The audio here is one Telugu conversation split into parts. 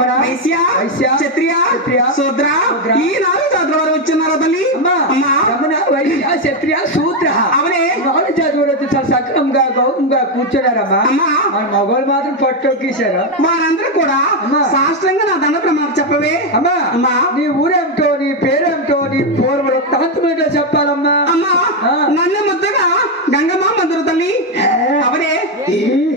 బ్రాహ్మణ, వైశ్య, క్షత్రియ, శూద్ర ఈ 4 జాతుల వారు వచ్చినారా తల్లి? బ్రాహ్మణ, వైశ్య, క్షత్రియ, శూద్ర అవనే 4 జాతులు వచ్చి చాలా సక్రమంగా గౌరవంగా కూర్చున్నారమ్మా. మన మగవాళ్ళు మాత్రం పట్టొక్కేశారు. వారందరూ కూడా శాస్త్రంగా నా దండ ప్రమాణం చెప్పవే. అమ్మా నీ ఊరేమిటో, నీ పేరేమిటో, నీ పూర్వ వృత్తాంతమేంటో చెప్పాలమ్మా. అమ్మా నన్ను ముద్దగా గంగమ్మ మందిర తల్లి. అవనే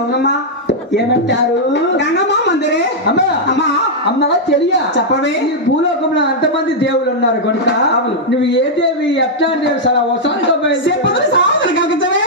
అవునమ్మా. ఏమంటారు? గంగమ్మ మందిరే. అమ్మా అమ్మా అమ్మా తెలియ చెప్పవే. ఈ భూలోకంలో అంతమంది దేవుళ్ళు ఉన్నారు కనుక నువ్వు ఏ దేవి ఎట్లా దేవి చాలా వసాలుగా చెప్పదు సాధన కలిగించవే.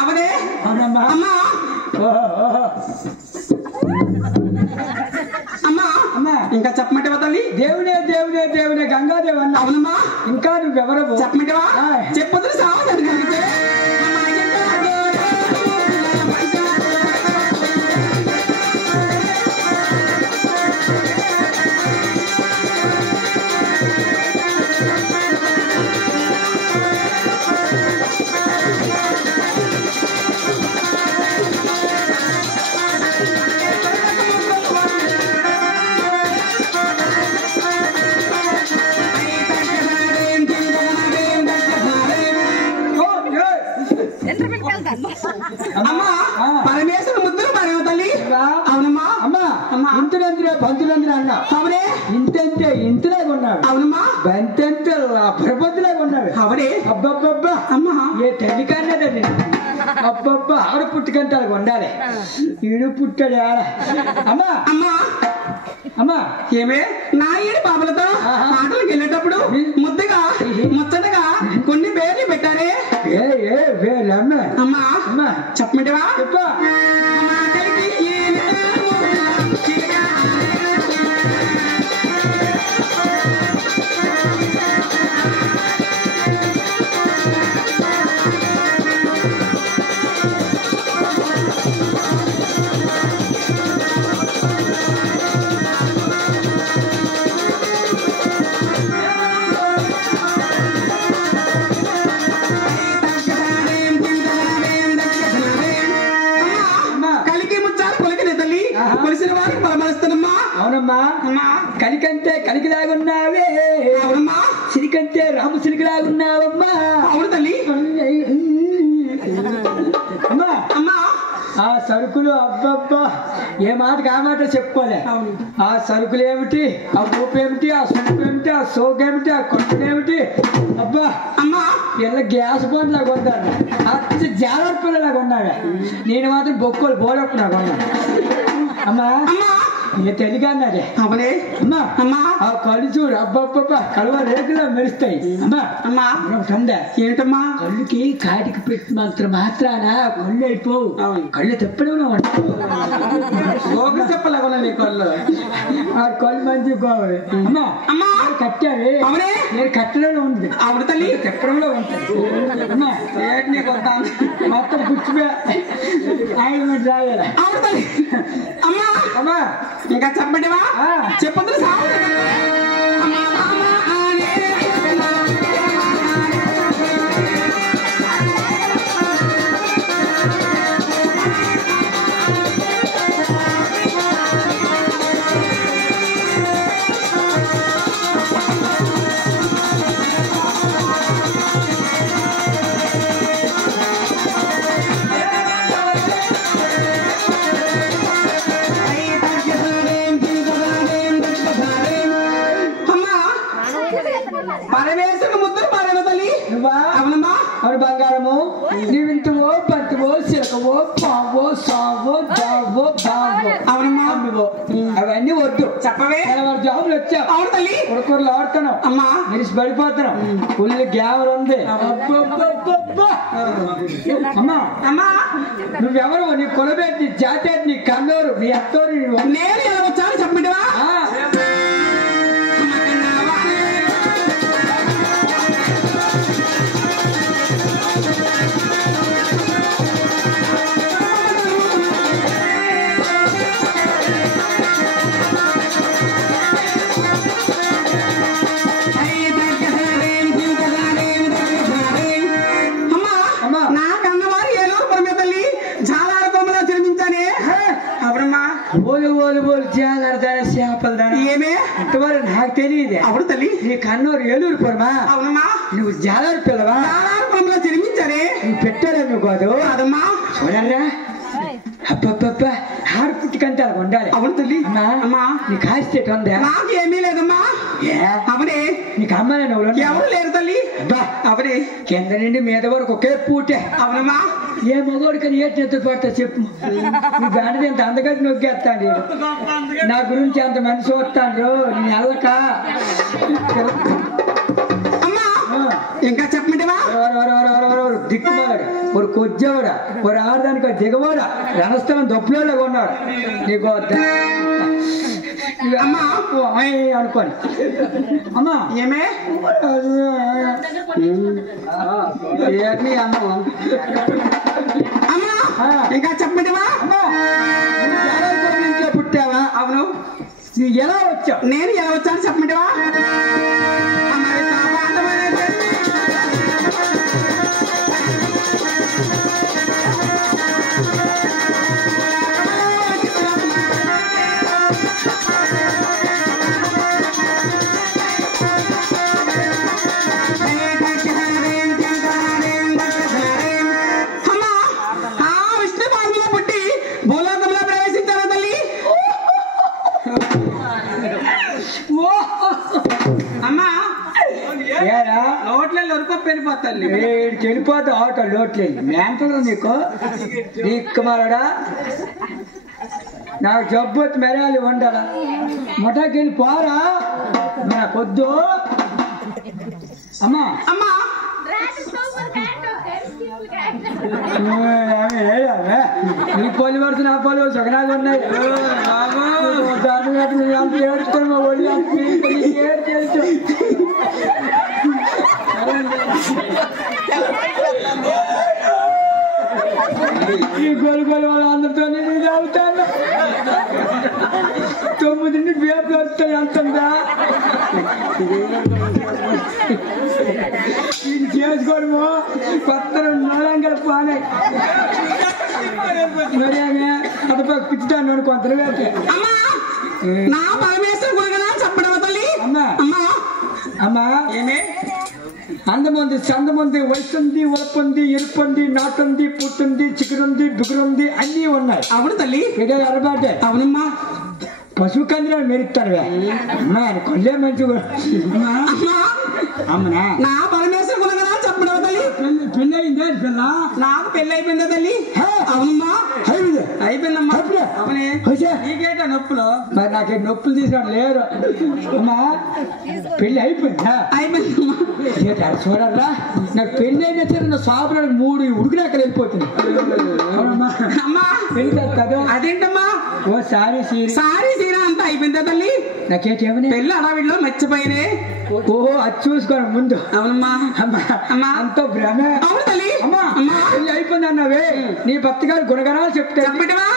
అవనే అమ్మా అమ్మా అమ్మా ఇంకా చెప్పమంటేవా తల్లి? దేవుడే దేవుడే దేవుడే గంగాదేవి అన్న. అవునమ్మా. ఇంకా నువ్వెవరవు చెప్పమంటేవా? చెప్పొద్దు సావని కలిగితే అమ్మా పరమేశ్వర ముద్దులు మరేమో తల్లి? అవునమ్మా. అమ్మా ఇంటినంటే బంతులందరూ అన్నా. అవునే ఇంతంటే ఇంటిలాగా ఉన్నాడు. అవునమ్మా. బంతంటే ప్రపంచలాగా ఉన్నాడు. అవనే అబ్బబ్బబ్బా అమ్మా ఏ తల్లి కన్నదండి. అబ్బబ్బా ఆవిడ పుట్టుకంటే అలాగ ఉండాలి. ఈడు పుట్టాడు ఆడ. అమ్మా అమ్మా అమ్మా ఏమే నా ఏడు పాపలతో ఆటలకు వెళ్ళేటప్పుడు ముద్దగా ముచ్చటగా కొన్ని పేర్లు పెట్టారే. అమ్మా అమ్మా చెప్పమంటేవా? చెప్పా. అవునమ్మా. కలికంటే కలికిలాగున్నావే. అవునమ్మా. సిరికంటే రాము సిరికిలాగున్నావమ్మా. అవును తల్లి. అమ్మా అమ్మా ఆ సరుకులు అబ్బబ్బా ఏ మాటకి ఆ మాట చెప్పుకోలే. ఆ సరుకులు ఏమిటి, ఆ ఊపు ఏమిటి, ఆ సూపు ఏమిటి, ఆ సోకు ఏమిటి, ఆ కొట్టు ఏమిటి. అబ్బా అమ్మా ఇలా గ్యాస్ బండ్ లాగా ఉంటాను. అతి జాగ్రత్త పిల్లలాగా ఉన్నావే. నేను మాత్రం బొక్కలు బోలప్పు లాగా ఉన్నాను. అమ్మా ఏ తెలియగానే అవనే అమ్మా. అమ్మా ఆ కళ్ళు చూడు అబ్బబ్బబ్బా కలువ రేకులా మెరుస్తాయి. అమ్మా అమ్మా ఉందా ఏంటమ్మా? కళ్ళుకి కాటికి పెట్టినంత మాత్రాన కళ్ళు అయిపోవు. కళ్ళు తెప్పడంలో చెప్పలేకుండా నీ కళ్ళు ఆ కళ్ళు మంచి కావాలి. అమ్మా అమ్మా కట్టావే. అవనే నేను కట్టడంలో ఉంది. ఆవిడ తల్లి తెప్పడంలో ఉంటుంది. అమ్మా ఏటి నీకు వద్దా మొత్తం పుచ్చిపోయా ఆయన మీద రాయాలి. ఆవిడ తల్లి. అమ్మా అమ్మా ఇంకా చెప్పండివా? చెప్పొద్దు సాగు. అవును బంగారము నీవింతవో పంతువో సిలకవో పావో సావో జావో బావో అవునమ్మా అమ్మివో అవన్నీ వద్దు చెప్పవే జాబులు వచ్చావు అవును తల్లి కొడుకులు ఆడుతున్నావు అమ్మా నిలిచి పడిపోతున్నావు ఫుల్ గ్యావర్ ఉంది అమ్మా అమ్మా నువ్వెవరు నీ కొలబేటి నీ జాతి నీ కన్నూరు నీ అత్తోరు నేను ఎలా వచ్చాను చెప్పమంటావా ఏమే ఇంతవరకు నాకు తెలియదు అవును తల్లి నీ కన్నూరు ఏలూరు పొరమా అవునమ్మా నువ్వు జాలారు పిల్లవా జాలారుపురంలో జన్మించానే నువ్వు పెట్టారేమో కాదు అదమ్మా చూడరా అబ్బబ్బబ్బా ఆరు పుట్టికంటే అలా ఉండాలి అవును తల్లి అమ్మా నీ కాస్టేట్ ఉందా నాకు ఏమీ లేదమ్మా అవనే నీకు అమ్మాయి నువ్వు ఎవరు లేరు తల్లి అవనే కింద నుండి మీద వరకు ఒకే పూటే అవునమ్మా ఏ మగోడికని ఏ చేతులు పడతా చెప్పు నీ దాని ఎంత అందగది నొక్కేస్తాడు నా గురించి అంత మనిషి వస్తాడు నీ అల్లక ఇంకా చెప్పమంటేవా దిక్కుమాడు ఒక కొజ్జవాడా ఒక ఆడదానికి దిగవాడా రణస్థలం దొప్పులో ఉన్నాడు నీకు అమ్మా అనుకోని అమ్మా ఏమే అమ్మ అమ్మా ఇంకా చెప్పమంటేవా ఇంట్లో పుట్టావా అవును నువ్వు ఎలా వచ్చావు నేను ఎలా వచ్చాను చెప్పమంటేవా వెళ్ళిపోతా ఆటో లోట్లేదు మ్యాంటలు నీకు మారాడా నాకు జబ్బు వచ్చి మెరాలి వండాలా ముఠాకి వెళ్ళి పోరా నాకొద్దు అమ్మా అమ్మా నీ పోలి పడుతు నా పోలి సగనాలు ఉన్నాయి అంత ఏడుస్తాను మా ఒళ్ళు ఈ గోలు గోలు వాళ్ళు అందరితో నేను అవుతాను 9 పేపర్ వస్తాయి అంతందా ఇది చేసుకోవడము కొత్త నాలంగా పానే మరి అతను పిచ్చుతాను కొంత నా పరమేశ్వర గురుగా చెప్పడం తల్లి అమ్మా అమ్మా ఏమే అందముంది చందముంది వయసు ఉంది ఒలుపు ఉంది ఎరుపు ఉంది నాటుంది పుట్టుంది చిగురుంది బిగురుంది అన్నీ ఉన్నాయి అవును తల్లి ఇదే అలవాటే అవునమ్మా పశువు కందిలో మెరుస్తాడు అమ్మా కొల్లే మంచి అమ్మనా నా పరమేశ్వర గురుగా చెప్పడం తల్లి పెళ్ళి అయిందే పిల్ల నాకు పెళ్ళి అయిపోయిందా తల్లి అవునమ్మా అయిపోయిందమ్మా అవునే నీకేట నొప్పులు మరి నాకే నొప్పులు తీసుకుని లేరు అమ్మా పెళ్ళి అయిపోయిందా అయిపోయిందమ్మా చూడరా నాకు పెళ్ళి అయినా సరే నా సాబులో 3 ఉడికినాక వెళ్ళిపోతుంది అమ్మా అదేంటమ్మా ఓ సారీ సీరా అంతా అయిపోయిందా తల్లి నాకేమని పెళ్ళి అడవిలో మర్చిపోయినే ఓహో అది చూసుకోండి ముందు అవునమ్మా అమ్మా అంతో భ్రమే అవును తల్లి అమ్మా పెళ్ళి అయిపోయింది అన్నావే నీ భర్త గారు గుణగణాలు చెప్పటవా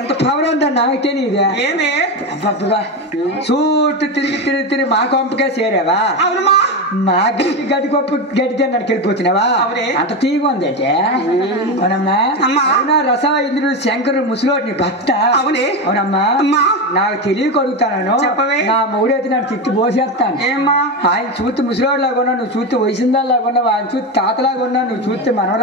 ఎంత పవర్ ఉందని నాకు తెలియదు. ఏమే చూటు తిరిగి తిరిగి తిరిగి మా కొంపకే చేరావా? అవునమ్మా. మా గడ్డి గడ్డి గొప్ప గడ్డి తిన్నానికి వెళ్ళిపోతున్నావా? అంత తీగ ఉంది అయితే అవునా? రస ఇంద్రుడు శంకరుడు ముసలోడిని భర్త. అవునే. అవునమ్మా. నాకు తెలియక అడుగుతాను. నా మూడైతే నన్ను తిట్టి పోసేస్తాను. ఏమ్మా? ఆయన చూస్తే ముసలోడిలాగా ఉన్నావు, నువ్వు చూస్తే వయసుందాలాగా ఉన్నావు, ఆయన చూస్తే తాతలాగా ఉన్నావు, నువ్వు చూస్తే మనవరా